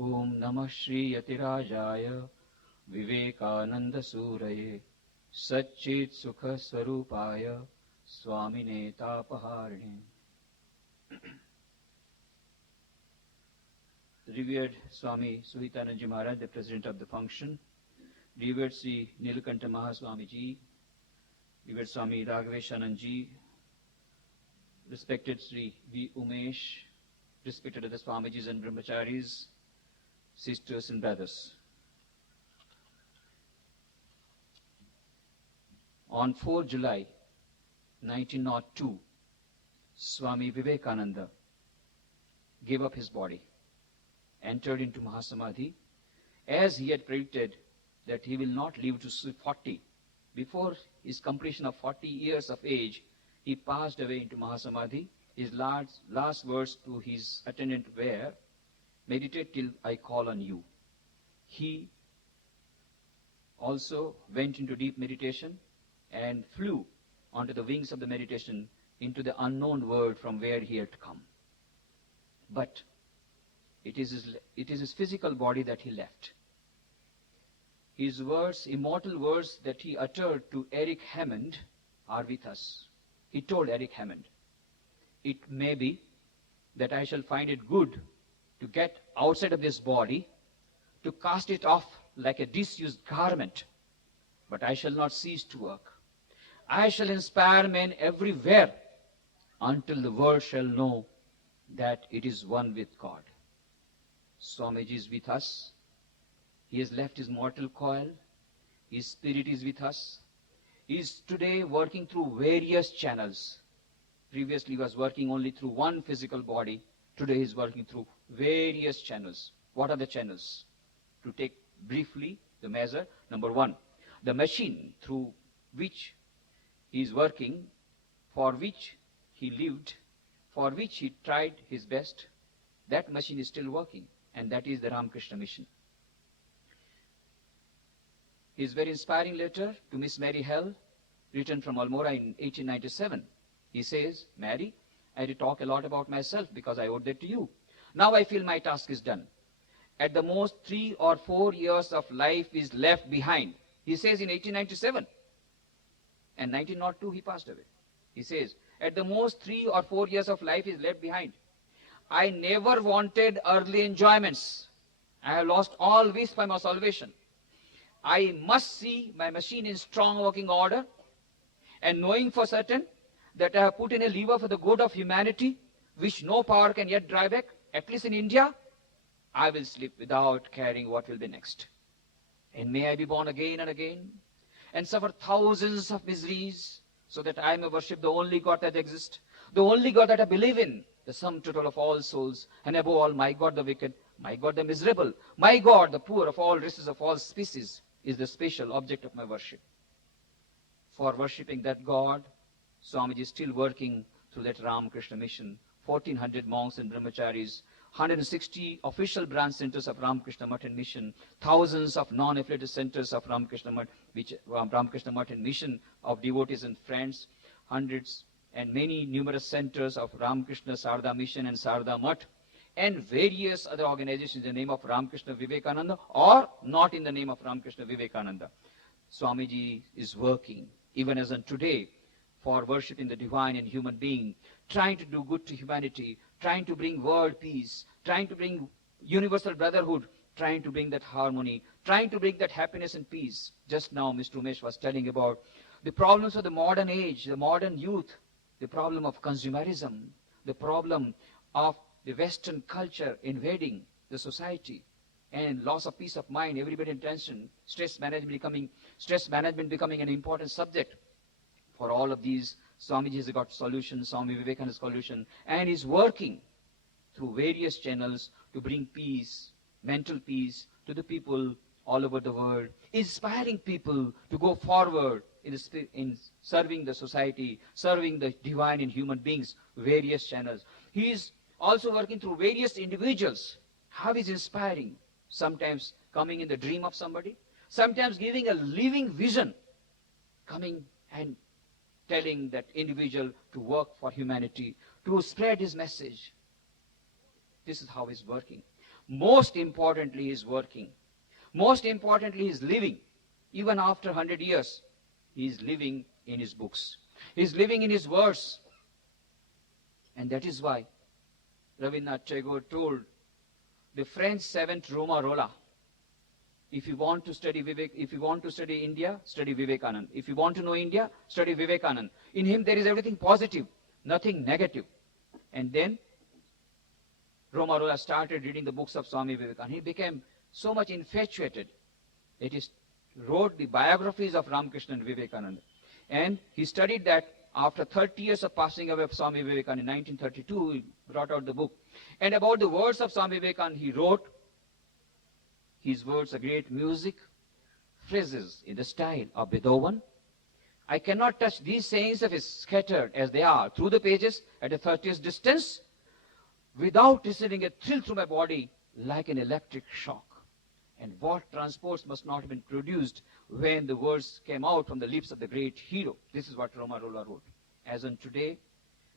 Om Namah Shri Yatirajaya Vivekananda Suraye Satchit Sukha Swarupaya Swamine Tapaharine. Revered Swami Suhitananji Maharaj, the President of the function, revered Sri Nilakanta Mahaswamiji, revered Swami Raghaveshananji, respected Sri V. Umesh, respected other Swamijis and Brahmacharis, sisters and brothers. On 4 July 1902, Swami Vivekananda gave up his body, entered into Mahasamadhi, as he had predicted that he will not live to see 40. Before his completion of 40 years of age, he passed away into Mahasamadhi. His last words to his attendant were, "Meditate till I call on you." He also went into deep meditation and flew onto the wings of the meditation into the unknown world from where he had come. But it is his physical body that he left. His words, immortal words that he uttered to Eric Hammond, are with us. He told Eric Hammond, "It may be that I shall find it good to get outside of this body, to cast it off like a disused garment, but I shall not cease to work. I shall inspire men everywhere until the world shall know that it is one with God." Swamiji is with us. He has left his mortal coil. His spirit is with us. He is today working through various channels. Previously he was working only through one physical body. Today he is working through various channels. What are the channels? To take briefly the measure, number one, the machine through which he is working, for which he lived, for which he tried his best, that machine is still working, and that is the Ramakrishna Mission. His very inspiring letter to Miss Mary Hell, written from Almora in 1897, he says, "Mary, I did talk a lot about myself because I owed that to you. Now I feel my task is done. At the most 3 or 4 years of life is left behind." He says in 1897. And 1902 he passed away. He says, "At the most 3 or 4 years of life is left behind. I never wanted earthly enjoyments. I have lost all wish for my salvation. I must see my machine in strong working order, and knowing for certain that I have put in a lever for the good of humanity, which no power can yet drive back, at least in India, I will sleep without caring what will be next. And may I be born again and again, and suffer thousands of miseries, so that I may worship the only God that exists, the only God that I believe in, the sum total of all souls, and above all, my God the wicked, my God the miserable, my God the poor of all races, of all species, is the special object of my worship." For worshipping that God, Swamiji is still working through that Ramakrishna Mission, 1400 monks and brahmacharis, 160 official branch centers of Ramakrishna Math and Mission, thousands of non-affiliated centers of Ramakrishna Math, Ramakrishna Math and Mission of devotees and friends, hundreds and many numerous centers of Ramakrishna Sarada Mission and Sarada Math, and various other organizations in the name of Ramakrishna Vivekananda or not in the name of Ramakrishna Vivekananda. Swamiji is working, even as on today, for worshipping the divine and human being, trying to do good to humanity, trying to bring world peace, trying to bring universal brotherhood, trying to bring that harmony, trying to bring that happiness and peace. Just now Mr. Umesh was telling about the problems of the modern age, the modern youth, the problem of consumerism, the problem of the Western culture invading the society, and loss of peace of mind, everybody in tension, stress management becoming an important subject. For all of these, Swamiji has got solution, Swami Vivekananda's solution, and is working through various channels to bring peace, mental peace, to the people all over the world, inspiring people to go forward in serving the society, serving the divine and human beings, various channels. He is also working through various individuals. How is inspiring? Sometimes coming in the dream of somebody, sometimes giving a living vision, coming and telling that individual to work for humanity, to spread his message. This is how he's working. Most importantly, he is working. Most importantly, he is living. Even after 100 years, he is living in his books. He is living in his words. And that is why Rabindranath Tagore told the French servant Romarola, if you want to study if you want to study India, study Vivekananda. If you want to know India, study Vivekananda. In him there is everything positive, nothing negative. And then Romarola started reading the books of Swami Vivekananda. He became so much infatuated that he wrote the biographies of Ramakrishna and Vivekananda. And he studied that. After 30 years of passing away of Swami Vivekananda, in 1932, he brought out the book. And about the words of Swami Vivekananda, he wrote, his words are great music, phrases in the style of Beethoven. I cannot touch these sayings of his scattered as they are through the pages at a 30's distance without receiving a thrill through my body like an electric shock. And what transports must not have been produced when the words came out from the lips of the great hero. This is what Romarola wrote. As on today,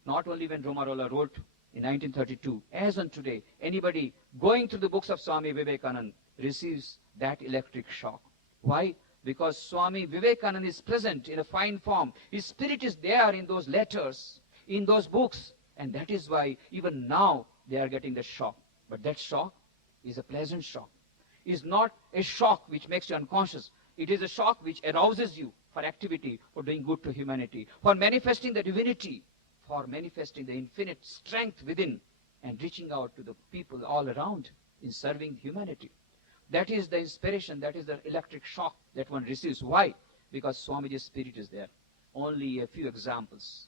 not only when Romarola wrote in 1932, as on today, anybody going through the books of Swami Vivekananda receives that electric shock. Why? Because Swami Vivekananda is present in a fine form. His spirit is there in those letters, in those books. And that is why even now they are getting the shock. But that shock is a pleasant shock. Is not a shock which makes you unconscious. It is a shock which arouses you for activity, for doing good to humanity, for manifesting the divinity, for manifesting the infinite strength within and reaching out to the people all around in serving humanity. That is the inspiration, that is the electric shock that one receives. Why? Because Swamiji's spirit is there. Only a few examples.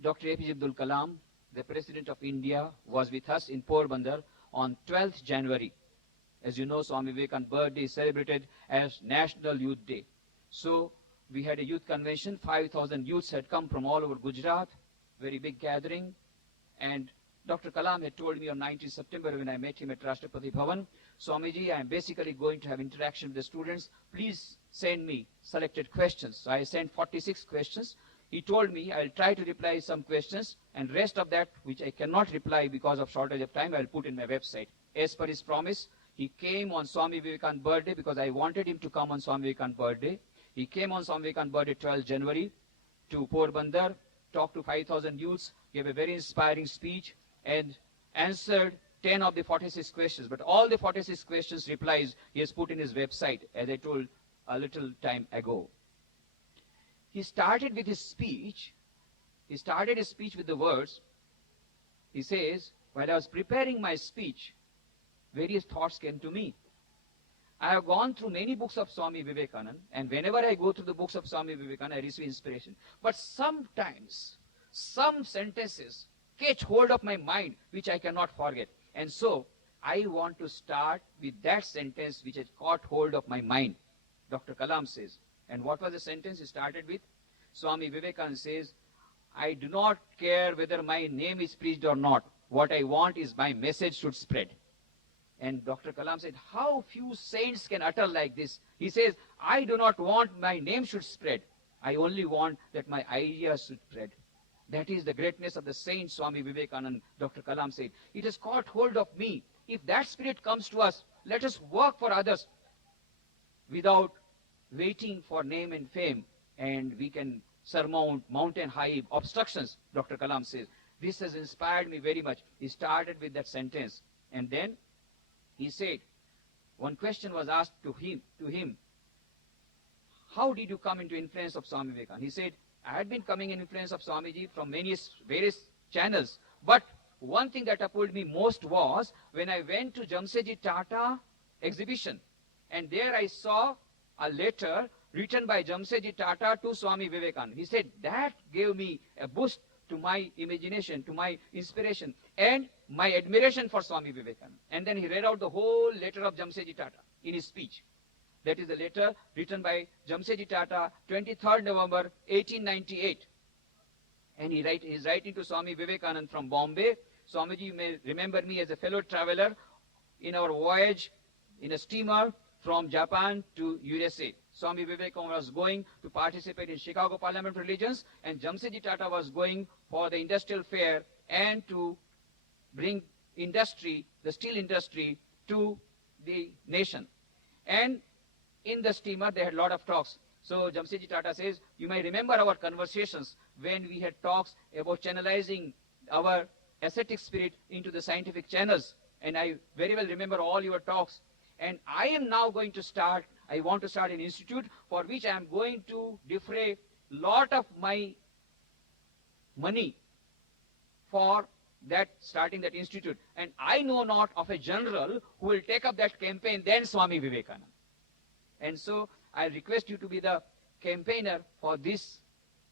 Dr. APJ Abdul Kalam, the President of India, was with us in Porbandar on 12th January. As you know, Swami Vivekananda's birthday is celebrated as National Youth Day. So we had a youth convention. 5,000 youths had come from all over Gujarat, very big gathering. And Dr. Kalam had told me on 19th September when I met him at Rashtrapati Bhavan, Swamiji, I am basically going to have interaction with the students. Please send me selected questions. So I sent 46 questions. He told me I'll try to reply some questions, and rest of that, which I cannot reply because of shortage of time, I'll put in my website. As per his promise, he came on Swami Vivekananda's birthday because I wanted him to come on Swami Vivekananda's birthday. He came on Swami Vivekananda's birthday, 12 January, to Porbandar, talked to 5,000 youths, gave a very inspiring speech, and answered 10 of the 46 questions. But all the 46 questions replies he has put in his website, as I told a little time ago. He started with his speech. He started his speech with the words. He says, while I was preparing my speech, various thoughts came to me. I have gone through many books of Swami Vivekananda, and whenever I go through the books of Swami Vivekananda, I receive inspiration. But sometimes, some sentences catch hold of my mind, which I cannot forget. And so, I want to start with that sentence which had caught hold of my mind. Dr. Kalam says, and what was the sentence he started with? Swami Vivekananda says, I do not care whether my name is preached or not. What I want is my message should spread. And Dr. Kalam said, how few saints can utter like this? He says, I do not want my name should spread. I only want that my ideas should spread. That is the greatness of the saint Swami Vivekananda, Dr. Kalam said. It has caught hold of me. If that spirit comes to us, let us work for others without waiting for name and fame, and we can surmount mountain-high obstructions, Dr. Kalam says. This has inspired me very much. He started with that sentence, and then he said, one question was asked to him, how did you come into influence of Swami Vivekananda? He said, I had been coming in influence of Swamiji from various channels, but one thing that appalled me most was when I went to Jamsetji Tata exhibition, and there I saw a letter written by Jamsetji Tata to Swami Vivekananda. He said, that gave me a boost to my imagination, to my inspiration, and my admiration for Swami Vivekananda. And then he read out the whole letter of Jamsetji Tata in his speech. That is the letter written by Jamsetji Tata, 23rd November, 1898. And he is writing to Swami Vivekananda from Bombay. Swamiji, you may remember me as a fellow traveler in our voyage in a steamer from Japan to USA. Swami Vivekananda was going to participate in Chicago Parliament Religions, and Jamsetji Tata was going for the industrial fair and to bring industry, the steel industry, to the nation. And in the steamer, they had a lot of talks. So Jamsetji Tata says, you may remember our conversations when we had talks about channelizing our ascetic spirit into the scientific channels. And I very well remember all your talks. And I am now going to start, I want to start an institute for which I am going to defray lot of my money for that starting that institute. And I know not of a general who will take up that campaign than Swami Vivekananda. And so I request you to be the campaigner for this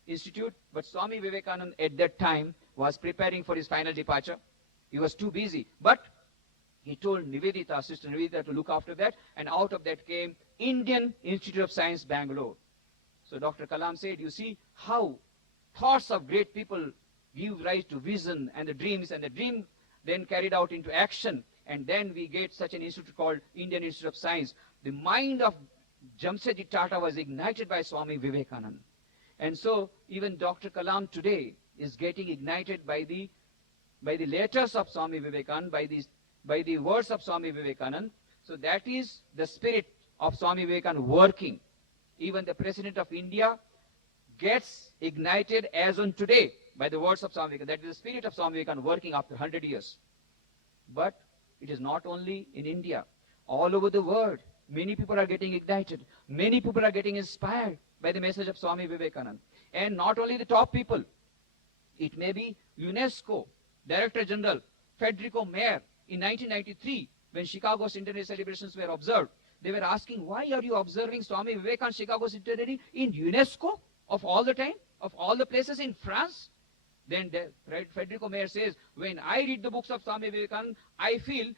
institute. But Swami Vivekananda at that time was preparing for his final departure. He was too busy. But he told Nivedita, Sister Nivedita, to look after that. And out of that came Indian Institute of Science, Bangalore. So Dr. Kalam said, you see how thoughts of great people give rise to vision and the dream then carried out into action. And then we get such an institute called Indian Institute of Science. The mind of Jamsetji Tata was ignited by Swami Vivekananda. And so even Dr. Kalam today is getting ignited by the letters of Swami Vivekananda, by the words of Swami Vivekananda. So that is the spirit of Swami Vivekananda working. Even the President of India gets ignited as on today by the words of Swami Vivekananda. That is the spirit of Swami Vivekananda working after 100 years. But it is not only in India. All over the world, many people are getting ignited. Many people are getting inspired by the message of Swami Vivekananda. And not only the top people. It may be UNESCO, Director General Federico Mayer in 1993, when Chicago Centenary celebrations were observed. They were asking, why are you observing Swami Vivekananda Chicago Centenary in UNESCO of all the time, of all the places in France? Then Federico Mayer says, when I read the books of Swami Vivekananda, I feel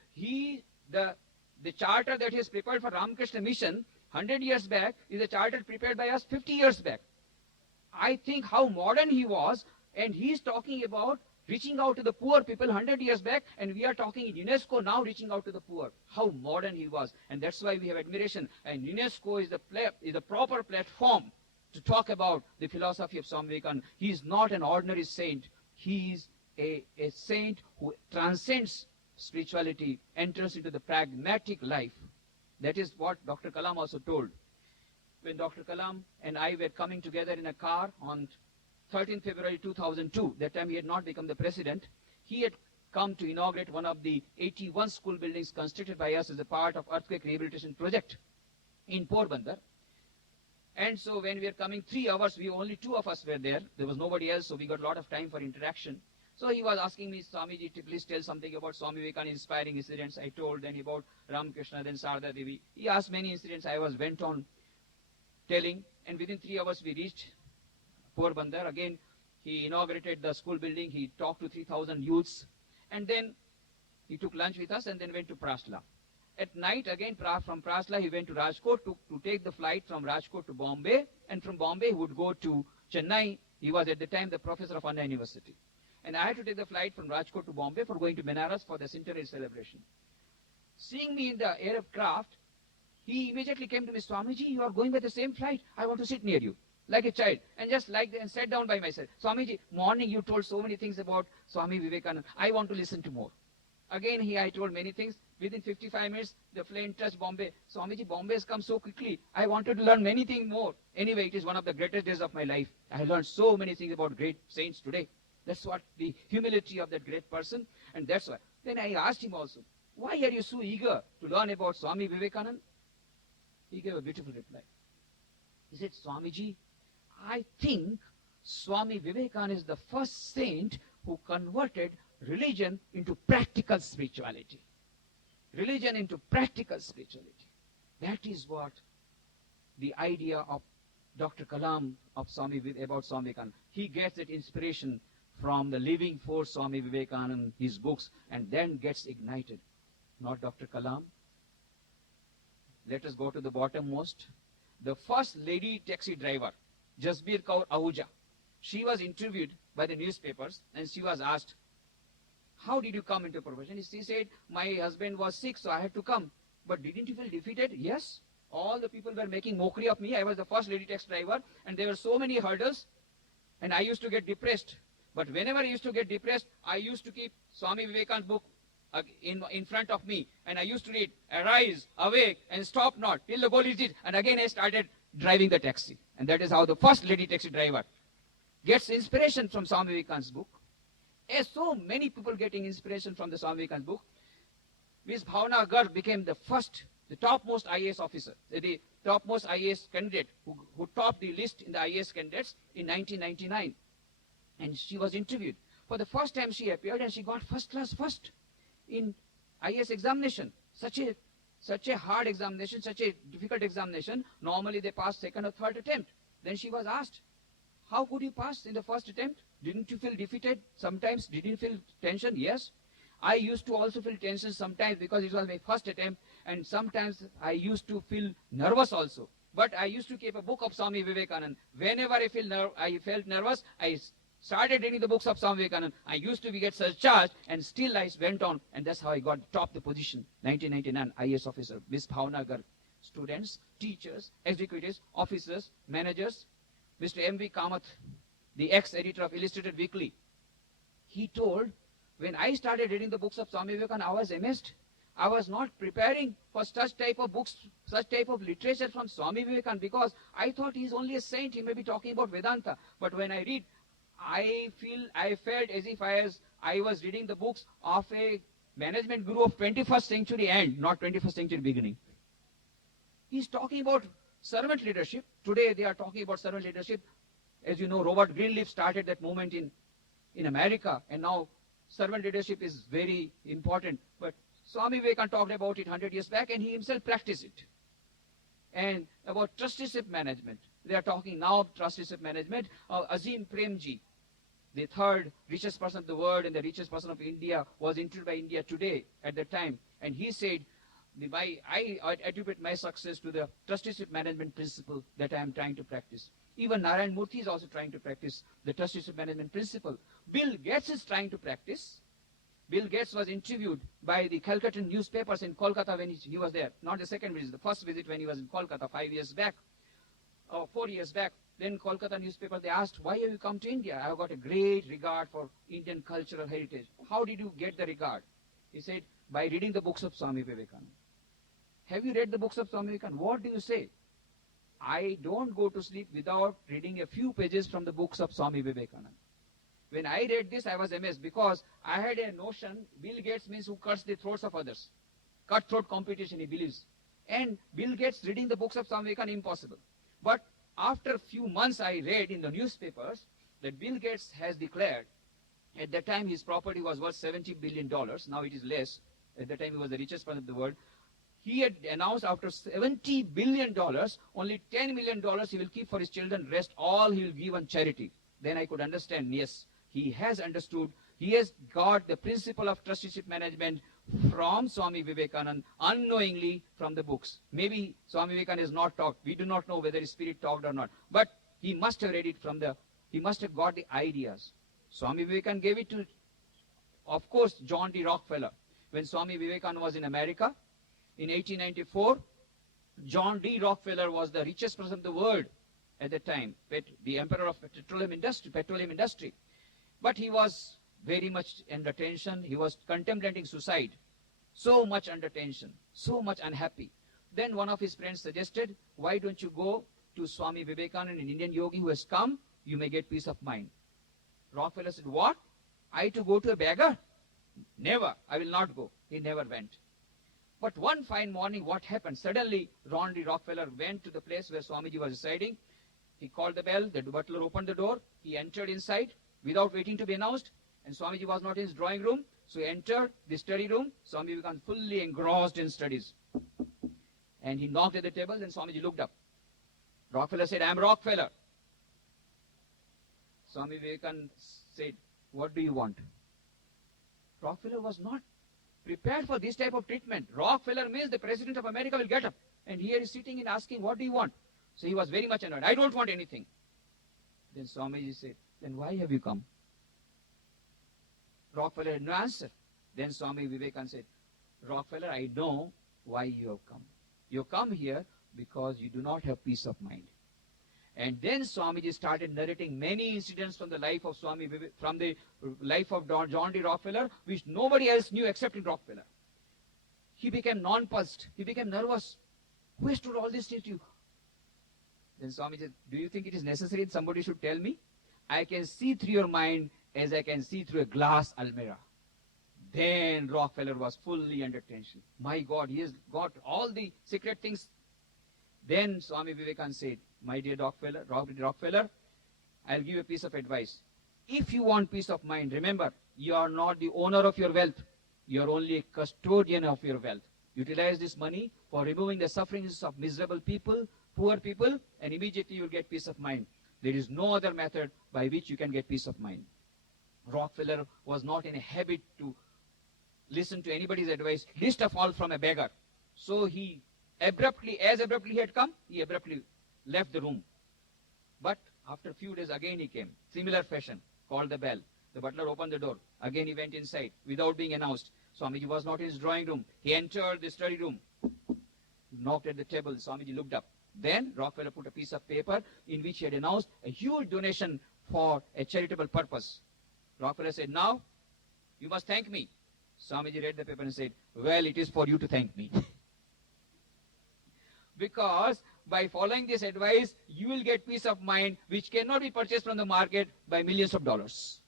the charter that he has prepared for Ramakrishna Mission 100 years back is a charter prepared by us 50 years back. I think how modern he was, and he is talking about reaching out to the poor people 100 years back, and we are talking in UNESCO now reaching out to the poor. How modern he was. And that's why we have admiration. And UNESCO is the proper platform to talk about the philosophy of Swami Vivekananda. He is not an ordinary saint. He is a saint who transcends spirituality, enters into the pragmatic life. That is what Dr. Kalam also told. When Dr. Kalam and I were coming together in a car on 13th February 2002, that time he had not become the president, he had come to inaugurate one of the 81 school buildings constructed by us as a part of earthquake rehabilitation project in Porbandar. And so when we were coming 3 hours, only 2 of us were there. There was nobody else, so we got a lot of time for interaction. So he was asking me, Swamiji, to please tell something about Swami Vivekananda inspiring incidents. I told then about Ramakrishna, then Sarada Devi. He asked many incidents. I went on telling, and within 3 hours we reached Porbandar. Again, he inaugurated the school building. He talked to 3,000 youths, and then he took lunch with us and then went to Prasla. At night, again, from Prasla, he went to Rajkot to take the flight from Rajkot to Bombay, and from Bombay, he would go to Chennai. He was at the time the professor of Anna University. And I had to take the flight from Rajkot to Bombay for going to Benares for the centenary celebration. Seeing me in the aircraft, he immediately came to me, Swamiji, you are going by the same flight. I want to sit near you, like a child. And just and sat down by myself. Swamiji, morning you told so many things about Swami Vivekananda. I want to listen to more. Again, I told many things. Within 55 minutes, the plane touched Bombay. Swamiji, Bombay has come so quickly. I wanted to learn many things more. Anyway, it is one of the greatest days of my life. I learned so many things about great saints today. That's what the humility of that great person. And that's why. Then I asked him also, why are you so eager to learn about Swami Vivekananda? He gave a beautiful reply. He said, Swamiji, I think Swami Vivekananda is the first saint who converted religion into practical spirituality. Religion into practical spirituality. That is what the idea of Dr. Kalam about Swami Vivekananda. He gets that inspiration from the living force Swami Vivekananda, his books, and then gets ignited. Not Dr. Kalam. Let us go to the bottommost. The first lady taxi driver, Jasbir Kaur Ahuja, she was interviewed by the newspapers and she was asked, how did you come into profession? She said, my husband was sick, so I had to come. But didn't you feel defeated? Yes. All the people were making mockery of me. I was the first lady taxi driver, and there were so many hurdles, and I used to get depressed. But whenever I used to get depressed, I used to keep Swami Vivekananda's book in front of me, and I used to read, "Arise, awake, and stop not till the goal is reached." And again I started driving the taxi. And that is how the first lady taxi driver gets inspiration from Swami Vivekananda's book. As so many people getting inspiration from the Swami Vivekananda's book, Miss Bhavna Garg became the topmost IAS officer, the topmost IAS candidate who topped the list in the IAS candidates in 1999. And she was interviewed. For the first time she appeared and she got first class first in IAS examination. Such a hard examination, such a difficult examination. Normally they pass second or third attempt. Then she was asked, how could you pass in the first attempt? Didn't you feel defeated sometimes? Did you feel tension? Yes. I used to also feel tension sometimes because it was my first attempt, and sometimes I used to feel nervous also. But I used to keep a book of Swami Vivekananda. Whenever I felt nervous, I started reading the books of Swami Vivekananda. I used to get surcharged, and still I went on, and that's how I got top the position. 1999 IAS officer, Miss Bhavna Garg. Students, teachers, executives, officers, managers. Mr. M.V. Kamath, the ex-editor of Illustrated Weekly, he told, when I started reading the books of Swami Vivekananda, I was amazed. I was not preparing for such type of books, such type of literature from Swami Vivekananda, because I thought he's only a saint. He may be talking about Vedanta. But when I read, I felt as if I was reading the books of a management guru of 21st century end, not 21st century beginning. He's talking about servant leadership. Today they are talking about servant leadership. As you know, Robert Greenleaf started that movement in America, and now servant leadership is very important. But Swami Vivekananda talked about it 100 years back, and he himself practiced it. And about trusteeship management, they are talking now of trusteeship management. Azim Premji, the third richest person of the world and the richest person of India, was interviewed by India Today at that time, and he said, I attribute my success to the trusteeship management principle that I am trying to practice. Even Narayan Murthy is also trying to practice the trusteeship management principle. Bill Gates is trying to practice. Bill Gates was interviewed by the Calcutta newspapers in Kolkata when he was there. Not the second visit, the first visit when he was in Kolkata 5 years back, or 4 years back. Then Kolkata newspaper, they asked, why have you come to India? I have got a great regard for Indian cultural heritage. How did you get the regard? He said, by reading the books of Swami Vivekananda. Have you read the books of Swami Vivekananda? What do you say? I don't go to sleep without reading a few pages from the books of Swami Vivekananda. When I read this, I was amazed, because I had a notion Bill Gates means who cuts the throats of others. Cutthroat competition, he believes. And Bill Gates reading the books of Swami Vivekananda, impossible. But after a few months, I read in the newspapers that Bill Gates has declared, at that time his property was worth $70 billion. Now it is less. At that time he was the richest person in the world. He had announced after $70 billion, only $10 million he will keep for his children. Rest all he will give on charity. Then I could understand, yes, he has understood. He has got the principle of trusteeship management from Swami Vivekananda, unknowingly from the books. Maybe Swami Vivekananda has not talked. We do not know whether his spirit talked or not. But he must have read it he must have got the ideas. Swami Vivekananda gave it to, of course, John D. Rockefeller. When Swami Vivekananda was in America, in 1894, John D. Rockefeller was the richest person in the world at that time, the emperor of petroleum industry. But he was very much under tension. He was contemplating suicide. So much under tension, so much unhappy. Then one of his friends suggested, why don't you go to Swami Vivekananda, an Indian yogi who has come? You may get peace of mind. Rockefeller said, what? I to go to a beggar? Never. I will not go. He never went. But one fine morning, what happened? Suddenly, John D. Rockefeller went to the place where Swamiji was residing. He called the bell. The butler opened the door. He entered inside without waiting to be announced. And Swamiji was not in his drawing room. So he entered the study room. Swami became fully engrossed in studies. And he knocked at the table. Then Swamiji looked up. Rockefeller said, I am Rockefeller. Swami Vivekananda said, what do you want? Rockefeller was not prepared for this type of treatment. Rockefeller means the President of America will get up. And here he's sitting and asking, what do you want? So he was very much annoyed. I don't want anything. Then Swamiji said, then why have you come? Rockefeller had no answer. Then Swami Vivekananda said, Rockefeller, I know why you have come. You have come here because you do not have peace of mind. And then Swamiji started narrating many incidents from the life of from the life of John D. Rockefeller, which nobody else knew except Rockefeller. He became nonplussed. He became nervous. Who has told all this to you? Then Swamiji said, do you think it is necessary that somebody should tell me? I can see through your mind as I can see through a glass almirah. Then Rockefeller was fully under tension. My God, he has got all the secret things. Then Swami Vivekananda said, my dear Rockefeller, I'll give you a piece of advice. If you want peace of mind, remember, you are not the owner of your wealth. You are only a custodian of your wealth. Utilize this money for removing the sufferings of miserable people, poor people, and immediately you will get peace of mind. There is no other method by which you can get peace of mind. Rockefeller was not in a habit to listen to anybody's advice, least of all from a beggar. So he abruptly he had come, he abruptly left the room. But after a few days again he came, similar fashion, called the bell. The butler opened the door. Again he went inside without being announced. Swamiji was not in his drawing room. He entered the study room, knocked at the table. Swamiji looked up. Then Rockefeller put a piece of paper in which he had announced a huge donation for a charitable purpose. Rockefeller said, now you must thank me. Swamiji read the paper and said, well, it is for you to thank me. Because by following this advice, you will get peace of mind which cannot be purchased from the market by millions of dollars.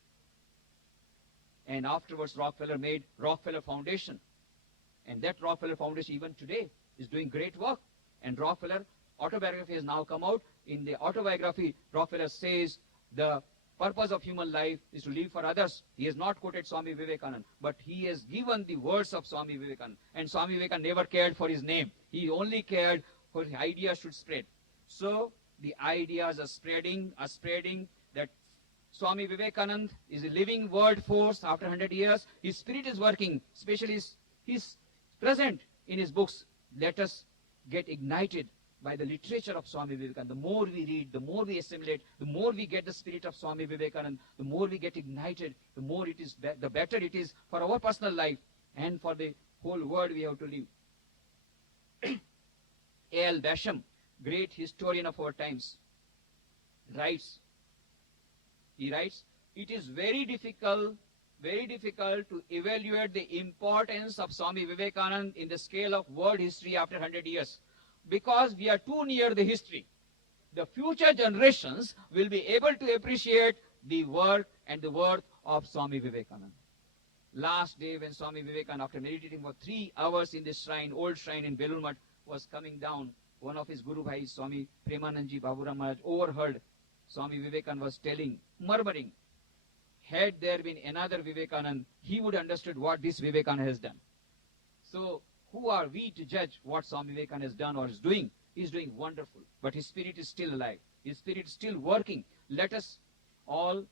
And afterwards, Rockefeller made Rockefeller Foundation. And that Rockefeller Foundation, even today, is doing great work. And Rockefeller autobiography has now come out. In the autobiography, Rockefeller says the purpose of human life is to live for others. He has not quoted Swami Vivekananda, but he has given the words of Swami Vivekananda. And Swami Vivekananda never cared for his name. He only cared for the idea should spread. So the ideas are spreading that Swami Vivekananda is a living word force after 100 years. His spirit is working, especially he's present in his books. Let us get ignited by the literature of Swami Vivekananda. The more we read, the more we assimilate, the more we get the spirit of Swami Vivekananda, the more we get ignited, the more it is, the better it is for our personal life and for the whole world we have to live. A.L. Basham, great historian of our times, writes, it is very difficult to evaluate the importance of Swami Vivekananda in the scale of world history after 100 years. Because we are too near the history. The future generations will be able to appreciate the work and the worth of Swami Vivekananda. Last day when Swami Vivekananda, after meditating for 3 hours in this shrine, old shrine in Belur Math, was coming down, one of his Guru Bhais, Swami Premanandji Baburam Maharaj, overheard Swami Vivekananda was telling, murmuring, had there been another Vivekananda, he would have understood what this Vivekananda has done. So, who are we to judge what Swami Vivekananda has done or is doing? He is doing wonderful, but his spirit is still alive. His spirit is still working. Let us all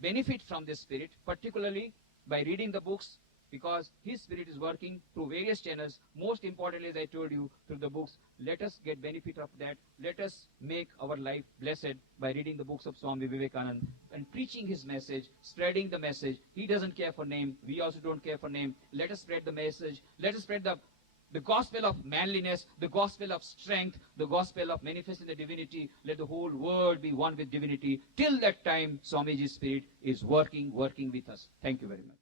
benefit from this spirit, particularly by reading the books, because his spirit is working through various channels. Most importantly, as I told you, through the books. Let us get benefit of that. Let us make our life blessed by reading the books of Swami Vivekananda and preaching his message, spreading the message. He doesn't care for name. We also don't care for name. Let us spread the message. Let us spread the gospel of manliness, the gospel of strength, the gospel of manifesting the divinity. Let the whole world be one with divinity. Till that time, Swamiji's spirit is working with us. Thank you very much.